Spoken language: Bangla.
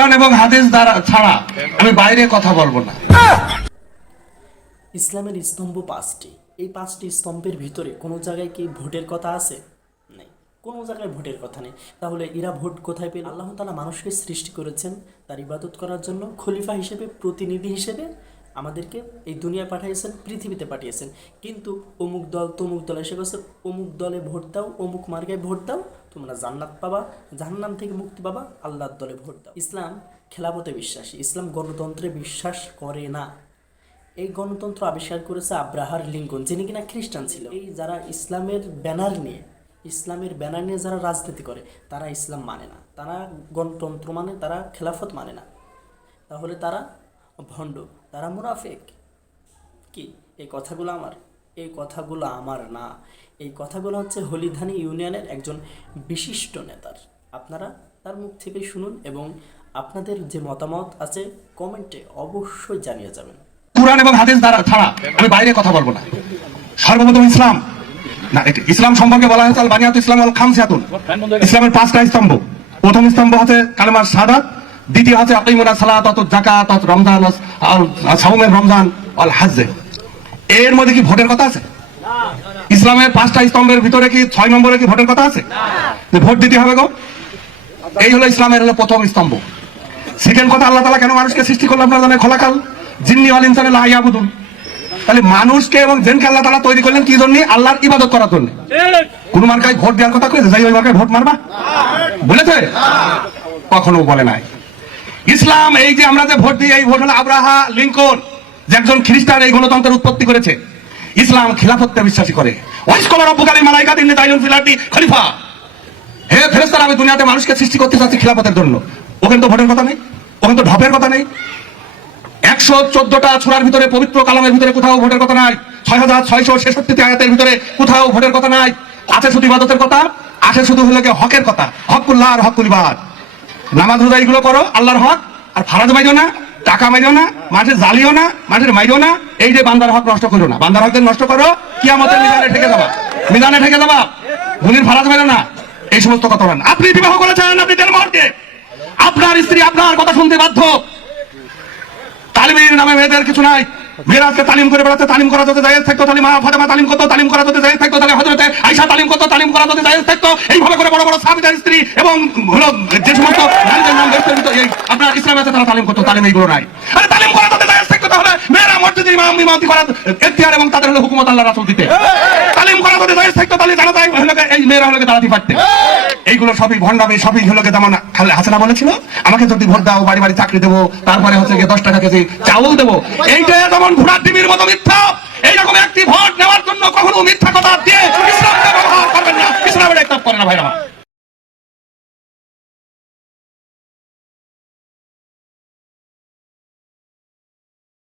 কুরআন এবং হাদিস দ্বারা ছাড়া আমি বাইরে কথা বলবো না। ইসলামের স্তম্ভ পাঁচটি। এই পাঁচটি স্তম্ভের ভিতরে কোনো জায়গায় কি ভোটের কথা আছে? নেই, কোনো জায়গায় ভোটের কথা নেই। তাহলে এরা ভোট কোথায় পেল? আল্লাহ তাআলা মানুষকে সৃষ্টি করেছেন তার ইবাদত করার জন্য, খলিফা হিসেবে, প্রতিনিধি হিসেবে আমাদেরকে এই দুনিয়ায় পাঠিয়েছেন, পৃথিবীতে পাঠিয়েছেন। কিন্তু অমুক দল তমুক দল এসে গেছে, অমুক দলে ভোট দাও, অমুক মার্গায় ভোট দাও, তোমরা জান্নাত পাবা, জাহান্নাম থেকে মুক্তি পাবা, আল্লাহর দলে ভোট দাও। ইসলাম খেলাফতে বিশ্বাসী, ইসলাম গণতন্ত্রে বিশ্বাস করে না। এই গণতন্ত্র আবিষ্কার করেছে আব্রাহাম লিঙ্কন, যিনি কিনা খ্রিস্টান ছিল। এই যারা ইসলামের ব্যানার নিয়ে যারা রাজনীতি করে তারা ইসলাম মানে না, তারা গণতন্ত্র মানে, তারা খেলাফত মানে না। তাহলে তারা ভণ্ড, তারা মুনাফিক। কি এই কথাগুলো আমার না, এই কথাগুলো হচ্ছে হলিধানি ইউনিয়নের একজন বিশিষ্ট নেতার। আপনারা তার মুখ থেকে শুনুন এবং আপনাদের যে মতামত আছে কমেন্টে অবশ্যই জানিয়ে যাবেন। কুরআন এবং হাদিস দ্বারা ছাড়া আমি বাইরে কথা বলবো না। সর্বপ্রথম ইসলাম না, ইসলাম সম্পর্কে বলা হয়েছে আল বানিয়াতু ইসলাম আল খামসাতুন, ইসলামের পাঁচটা স্তম্ভ। প্রথম স্তম্ভ হচ্ছে কালেমার শাহাদাত, দ্বিতীয় হচ্ছে আকিমুনা সালাত, যাকাত, রমজান, সাওমের রমজান, আল হজ্জ। এর মধ্যে কি ভোটের কথা আছে? ইসলামের পাঁচটা স্তম্ভের ভিতরে কি 6 নম্বরে কি ভোটের কথা আছে? ভোট দিতে হবে গো। এই হলো ইসলামের প্রথম স্তম্ভ। সেকেন্ড কথা, আল্লাহ তাআলা কেন মানুষকে সৃষ্টি করলেন আপনারা জানেন? খলাকাল জিন্নি ওয়াল ইনসানা লা ইয়াবুদুন। তাহলে মানুষকে এবং জিনকে আল্লাহ তাআলা তৈরি করলেন কি জন্য? আল্লাহর ইবাদত করার জন্য। কোন মার্কায় ভোট দেওয়ার কথা কইছে? যাই ওই মার্কায় ভোট মারবা বলেছে? কখনো বলে নাই। ইসলাম এই যে আমরা যে ভোট দিই, এই ভোট হলো আব্রাহাম লিঙ্কন, যে একজন খ্রিস্টান এই গণতন্ত্রের উৎপত্তি করেছে। ইসলাম খিলাফতে বিশ্বাসী করে। ওয়াইসকলা রব্বুকা লিল মালাইকাতি ইন্নী জাইলুন ফিল আরদি খলিফা। হে ফেরেশতারা, আমি দুনিয়াতে মানুষকে সৃষ্টি করতে চাচ্ছি খিলাফতের জন্য। ওখানে তো ভোটের কথা নেই, ওখানে তো ঢপের কথা নেই। 114টা সূরার ভিতরে, পবিত্র কালামের ভিতরে কোথাও ভোটের কথা নাই। 6666 আয়াতের ভিতরে কোথাও ভোটের কথা নাই। আছে শুধু ইবাদতের কথা, আছে শুধু হলো হকের কথা, হকুল্লাহ আর হকুল ইবাদ। নামাজ রোজা এগুলো করো, আল্লাহর হক। আর ফারাজ মাইরো না, টাকা মাইরো না, মাঝে জ্বালিও না, মাঝে মাইরো না। এই যে বান্দার হক নষ্ট করো না, বান্দার হক নষ্ট করো, কিয়ামতের মিজানে ঠেকে যাবা, মিজানে ঠেকে যাবা। গুলির ফারাজ মাইরো না, এই সমস্ত কথা বলেন। আপনি বিবাহ করেছেন, আপনি তেল মহরকে, আপনার স্ত্রী আপনার কথা শুনতে বাধ্য। তালিমের নামে মেয়েদের কিছু নাই। মেয়েরা আজকে তালিম করে বেড়াতে, তালিম করা যদি জায়েজ থাকতো তাহলে মা ফাতেমা তালিম করতো, তালিম করা যদি জায়েজ থাকতো তাহলে হযরতে আয়েশা তালিম করতো, তালিম করা যদি জায়েজ থাকতো। এইভাবে করে বড় বড় সাহাবীদের স্ত্রী এবং হলো যে সমস্ত নারীদের নাম বের করে এই আপনার ইসলামে আছে তারা তালিম করতো, তালিম এইগুলো নাই। আরে তালিম করা যদি জায়েজ থাকতো তাহলে মেয়েরা মসজিদের ইমামতি করা এখতিয়ার এবং তাদের হলো হুকুমত আল্লাহর রাসূল দিতে। তালিম করা যদি জায়েজ থাকতো তাহলে জানা যায় হলো এই মেয়েরা হলো দাঁড়াতে পারতে। এইগুলো সবই ভণ্ডামি, সবই হলো যেমন খালে হাসিনা বলেছিল, আমাকে যদি ভোট দাও বাড়ি বাড়ি চাকরি দেবো, তারপরে হচ্ছে 10 টাকা কেজি চাউল দেবো। এইটা যেমন ঘোড়ার ডিমের মতো মিথ্যা। এইরকম একটি ভোট নেওয়ার জন্য কখনো মিথ্যা কথা দিয়ে